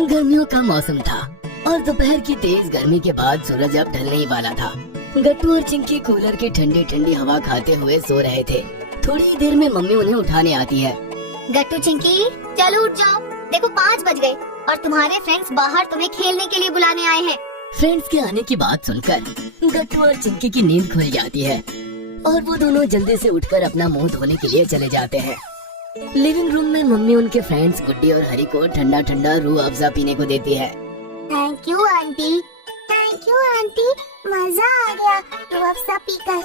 गर्मियों का मौसम था और दोपहर की तेज गर्मी के बाद सूरज अब ढलने ही वाला था। गट्टू और चिंकी कूलर की ठंडी ठंडी हवा खाते हुए सो रहे थे। थोड़ी ही देर में मम्मी उन्हें उठाने आती है। गट्टू चिंकी चलो उठ जाओ, देखो 5 बज गए और तुम्हारे फ्रेंड्स बाहर तुम्हें खेलने के लिए बुलाने आए हैं। फ्रेंड्स के आने की बात सुनकर गट्टू और चिंकी की नींद खुल जाती है और वो दोनों जल्दी से उठकर अपना मुंह धोने के लिए चले जाते हैं। लिविंग रूम में मम्मी उनके फ्रेंड्स गुड्डी और हरी को ठंडा ठंडा रूह अफ़ज़ा पीने को देती है। थैंक यू आंटी, मजा आ गया रूह अफ़ज़ा पीकर।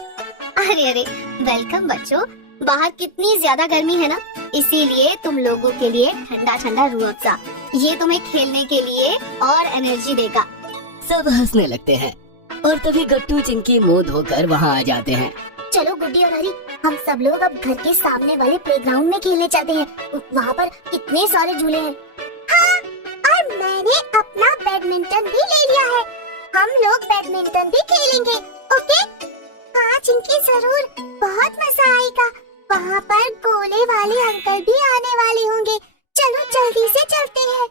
अरे वेलकम बच्चों, बाहर कितनी ज्यादा गर्मी है ना, इसीलिए तुम लोगों के लिए ठंडा ठंडा रूह अफ़ज़ा, ये तुम्हें खेलने के लिए और एनर्जी देगा। सब हंसने लगते हैं और तभी गट्टू चिंकी मुंह धोकर वहाँ आ जाते हैं। चलो गुड्डी और हरी, हम सब लोग अब घर के सामने वाले प्लेग्राउंड में खेलने चलते हैं। वहाँ पर इतने सारे झूले हैं। हाँ, और मैंने अपना बैडमिंटन भी ले लिया है, हम लोग बैडमिंटन भी खेलेंगे। ओके? हाँ चिंकी जरूर, बहुत मजा आएगा। वहाँ पर गोले वाले अंकल भी आने वाले होंगे, चलो जल्दी से चलते हैं।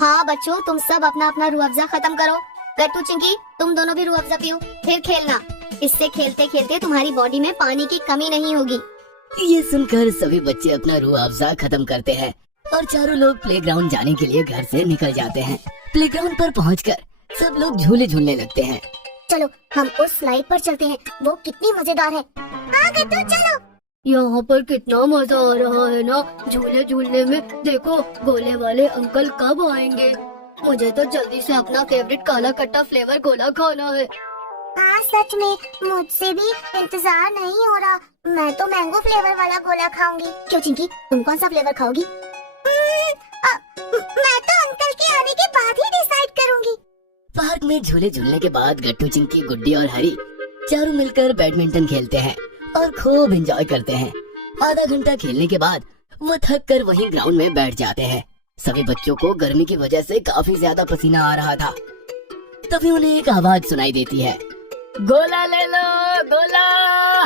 हाँ बच्चों, तुम सब अपना अपना रूह अफ़ज़ा खत्म करो। गट्टू चिंकी तुम दोनों भी रूह अफ़ज़ा पियो, फिर खेलना। इससे खेलते खेलते तुम्हारी बॉडी में पानी की कमी नहीं होगी। ये सुनकर सभी बच्चे अपना रूह अफ़ज़ा खत्म करते हैं और चारों लोग प्लेग्राउंड जाने के लिए घर से निकल जाते हैं। प्लेग्राउंड पर पहुंचकर सब लोग झूले झूलने लगते हैं। चलो हम उस स्लाइड पर चलते हैं, वो कितनी मजेदार है। हाँ गट्टू चलो। यहाँ पर कितना मजा आ रहा है ना झूले झूलने में। देखो गोले वाले अंकल कब आएंगे। मुझे तो जल्दी से अपना फेवरेट काला खट्टा फ्लेवर गोला खाना है। हाँ सच में, मुझसे भी इंतजार नहीं हो रहा। मैं तो मैंगो फ्लेवर वाला गोला खाऊंगी। क्यों चिंकी, तुम कौन सा फ्लेवर खाओगी? मैं तो अंकल के आने के बाद ही डिसाइड करूंगी। पार्क में झूले झूलने के बाद गट्टू चिंकी गुड्डी और हरी चारों मिलकर बैडमिंटन खेलते हैं और खूब एंजॉय करते हैं। आधा घंटा खेलने के बाद वो थक कर वहीं ग्राउंड में बैठ जाते हैं। सभी बच्चों को गर्मी की वजह से काफी ज्यादा पसीना आ रहा था। तभी उन्हें एक आवाज सुनाई देती है। गोला ले लो गोला,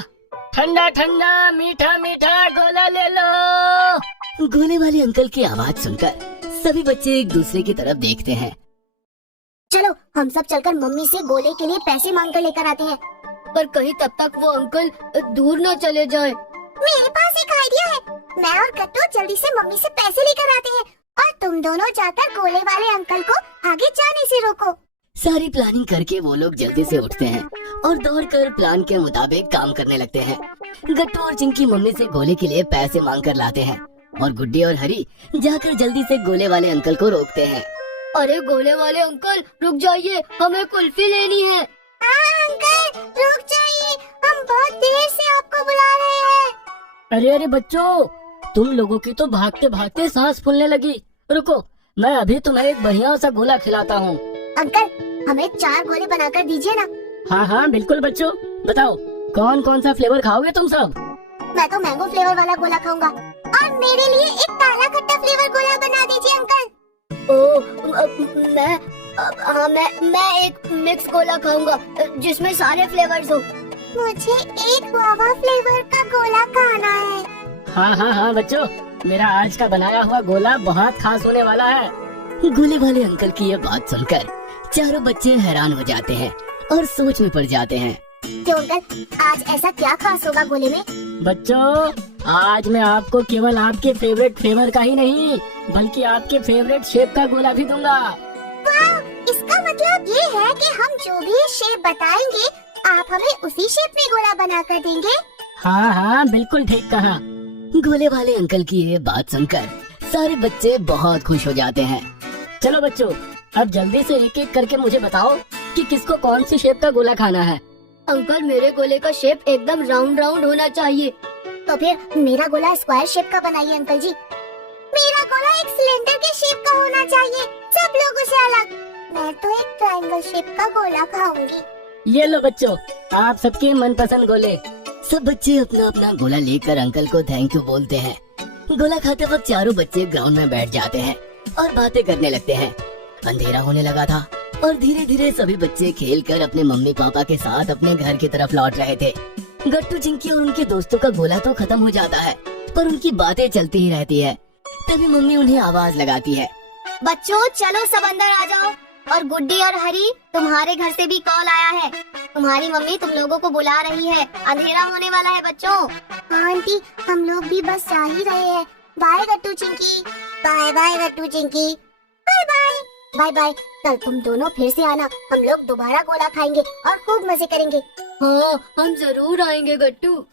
ठंडा ठंडा मीठा मीठा गोला ले लो। गोले वाले अंकल की आवाज सुनकर सभी बच्चे एक दूसरे की तरफ देखते हैं। चलो हम सब चलकर मम्मी से गोले के लिए पैसे मांग कर लेकर आते हैं। पर कहीं तब तक वो अंकल दूर न चले जाए। मेरे पास एक आइडिया है, मैं और गट्टू जल्दी से मम्मी से पैसे लेकर आते हैं और तुम दोनों जाकर गोले वाले अंकल को आगे जाने से रोको। सारी प्लानिंग करके वो लोग जल्दी से उठते हैं और दौड़कर प्लान के मुताबिक काम करने लगते हैं। गट्टू और चिंकी मम्मी से गोले के लिए पैसे मांग कर लाते हैं और गुड्डी और हरी जाकर जल्दी से गोले वाले अंकल को रोकते हैं। अरे गोले वाले अंकल रुक जाइए, हमें कुल्फी लेनी है। हाँ अंकल रुक जाइए, हम बहुत देर से आपको बुला रहे हैं। अरे बच्चों, तुम लोगों की तो भागते भागते सांस फूलने लगी। रुको, मैं अभी तुम्हें एक बढ़िया सा गोला खिलाता हूँ। अंकल हमें 4 गोले बनाकर दीजिए ना। हाँ हाँ बिल्कुल बच्चों, बताओ कौन कौन सा फ्लेवर खाओगे तुम सब? मैं तो मैंगो फ्लेवर वाला गोला खाऊंगा और मेरे लिए एक काला खट्टा फ्लेवर गोला बना दीजिए अंकल। मैं एक मिक्स गोला खाऊंगा जिसमें सारे फ्लेवर्स हो। मुझे एक गुआवा फ्लेवर का गोला खाना है। हाँ बच्चों, मेरा आज का बनाया हुआ गोला बहुत खास होने वाला है। गोले वाले अंकल की ये बात सुनकर चारों बच्चे हैरान हो जाते हैं और सोच में पड़ जाते हैं। क्यों अंकल, आज ऐसा क्या खास होगा गोले में? बच्चों, आज मैं आपको केवल आपके फेवरेट फ्लेवर का ही नहीं बल्कि आपके फेवरेट शेप का गोला भी दूंगा। वाह, इसका मतलब ये है कि हम जो भी शेप बताएंगे आप हमें उसी शेप में गोला बना कर देंगे। हाँ बिल्कुल ठीक कहा। गोले वाले अंकल की ये बात सुनकर सारे बच्चे बहुत खुश हो जाते हैं। चलो बच्चों, अब जल्दी से एक एक करके मुझे बताओ कि किसको कौन सी शेप का गोला खाना है। अंकल मेरे गोले का शेप एकदम राउंड राउंड होना चाहिए। तो फिर मेरा गोला स्क्वायर शेप का बनाइए अंकल जी। मेरा गोला एक सिलेंडर के शेप का होना चाहिए, सब लोगों से अलग। मैं तो एक ट्रायंगल शेप का गोला खाऊंगी। ये लो बच्चों, आप सबके मनपसंद गोले। सब बच्चे अपना अपना गोला लेकर अंकल को थैंक यू बोलते हैं। गोला खाते वक्त चारों बच्चे ग्राउंड में बैठ जाते हैं और बातें करने लगते हैं। अंधेरा होने लगा था और धीरे धीरे सभी बच्चे खेलकर अपने मम्मी पापा के साथ अपने घर की तरफ लौट रहे थे। गट्टू चिंकी और उनके दोस्तों का गोला तो खत्म हो जाता है पर उनकी बातें चलती ही रहती है। तभी मम्मी उन्हें आवाज लगाती है। बच्चों चलो सब अंदर आ जाओ। और गुड्डी और हरी, तुम्हारे घर से भी कॉल आया है। तुम्हारी मम्मी तुम लोगों को बुला रही है, अंधेरा होने वाला है बच्चों। हाँ आंटी, हम लोग भी बस जा ही रहे हैं। Bye Gattu Chinki. Bye bye Gattu Chinki. Bye bye. Bye bye. कल तुम दोनों फिर से आना, हम लोग दोबारा गोला खाएंगे और खूब मजे करेंगे। हाँ, हम जरूर आएंगे गट्टू।